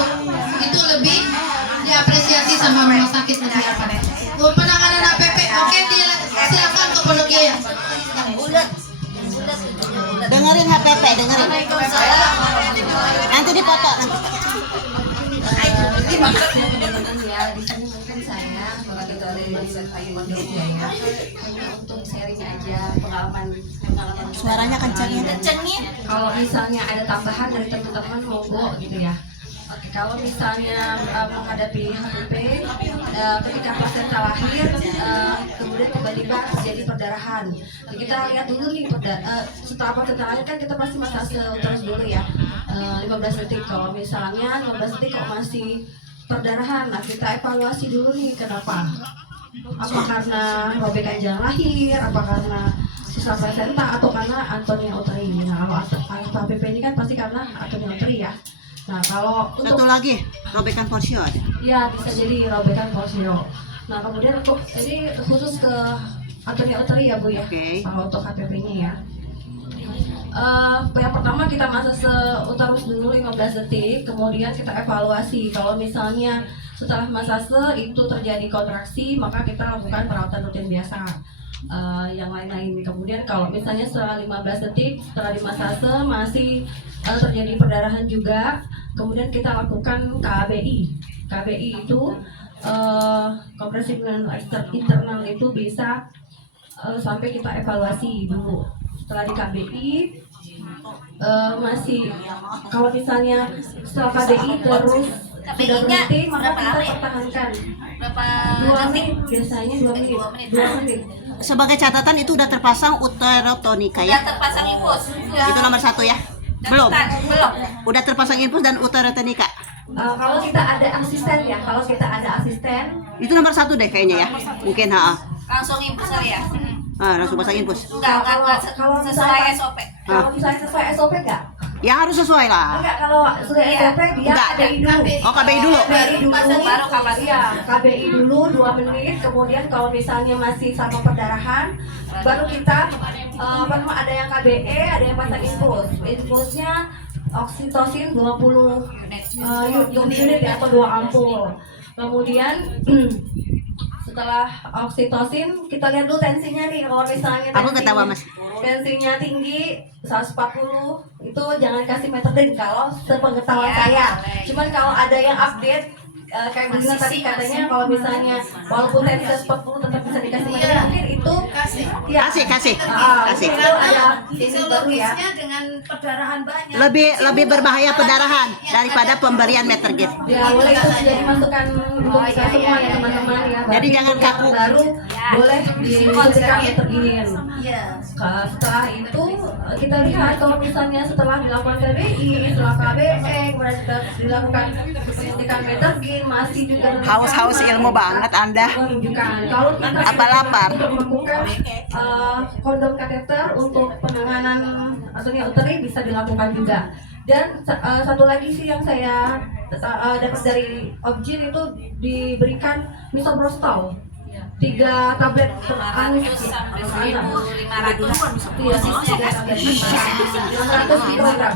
rujuk. Itu lebih diapresiasi sama rumah sakit lebih apa deh. Penanganan APP, oke, silakan ke Pondok Jaya. Dengerin HPP, dengerin. Nanti dipoto. Ya, di sini mungkin saya sebagai dari Pondok Jaya hanya untuk sharing aja pengalaman. Suaranya kencengin. Kalau misalnya ada tambahan dari teman-teman monggo gitu ya. Oke, kalau misalnya menghadapi HPP ketika plasenta lahir kemudian tiba-tiba terjadi perdarahan. Jadi kita lihat dulu nih setelah plasenta lahir kan kita pasti masase uterus dulu ya. 15 detik. Kalau misalnya 15 detik kok masih perdarahan, nah kita evaluasi dulu nih kenapa. Apa karena robekan jalan lahir, apa karena sisa plasenta, atau karena Antonia uteri. Nah, kalau HPP ini kan pasti karena Antonia uteri ya. Nah, kalau untuk Satu lagi, robekan porsio. ya bisa jadi robekan porsio. Nah, kemudian untuk jadi khusus ke Antonia uteri ya Bu ya. Oke. Kalau untuk HPP-nya ya. Yang pertama kita masuk uterus dulu 15 detik, kemudian kita evaluasi. Kalau misalnya setelah masase itu terjadi kontraksi, maka kita lakukan perawatan rutin biasa. Yang lain-lain. Kemudian kalau misalnya setelah 15 detik setelah dimasase masih terjadi perdarahan juga, kemudian kita lakukan KBI. KBI itu kompresi internal itu bisa sampai kita evaluasi dulu. Setelah di KBI masih kalau misalnya setelah KBI terus sudah berhenti, maka kita pertahankan berapa 2 menit, biasanya 2 menit. 2 menit. Sebagai catatan itu udah terpasang uterotonika Udah ya. terpasang infus. Itu nomor 1 ya. Belum. Belum. Udah terpasang infus dan uterotonika. Kalau kita ada asisten ya, kalau kita ada asisten Itu nomor 1 deh kayaknya ya. Mungkin Langsung infus kali ya. langsung pasang infus. Enggak kalau sesuai misalnya- SOP. kalau misalnya sesuai SOP enggak? Ya harus sesuai lah. Enggak, kalau sudah Iya. SOP dia Enggak. KBI dulu. Oh, KBI dulu. KBI dulu. Baru KBI. Iya, KBI dulu 2 menit. Kemudian kalau misalnya masih sama perdarahan, baru kita ada yang KBE, ada yang pasang infus. Infusnya oksitosin 20 unit ya, atau 2 ampul. Kemudian setelah oksitosin kita lihat dulu tensinya nih. Kalau misalnya Aku ketawa, Mas. tensinya tinggi 140 itu jangan kasih metadin kalau sepengetahuan Ya, saya. boleh. Cuman kalau ada yang update kayak begini tadi katanya kalau misalnya walaupun tensi 140 tetap bisa dikasih metadin, mungkin itu ya, Kasih. kasih. Kasih. Itu ada ini baru ya. dengan perdarahan banyak. Lebih berbahaya pendarahan daripada pemberian metergit. Ya boleh itu sudah dimasukkan untuk kita semua ya teman-teman ya. Jadi jangan kaku. Baru boleh dimasukkan metodin. Iya. Setelah itu kita lihat kalau misalnya setelah dilakukan KBI, setelah KBE, kemudian sudah dilakukan penyuntikan metodin masih juga Haus ilmu banget Anda. menunjukkan kalau kita Apa lapar? untuk melakukan kondom kateter untuk penanganan Antonia uteri bisa dilakukan juga. Dan satu lagi sih yang saya dapat dari Objin itu diberikan misoprostol 3 tablet per anu Sampai 1.500. iya 3 tablet 500 mikrogram.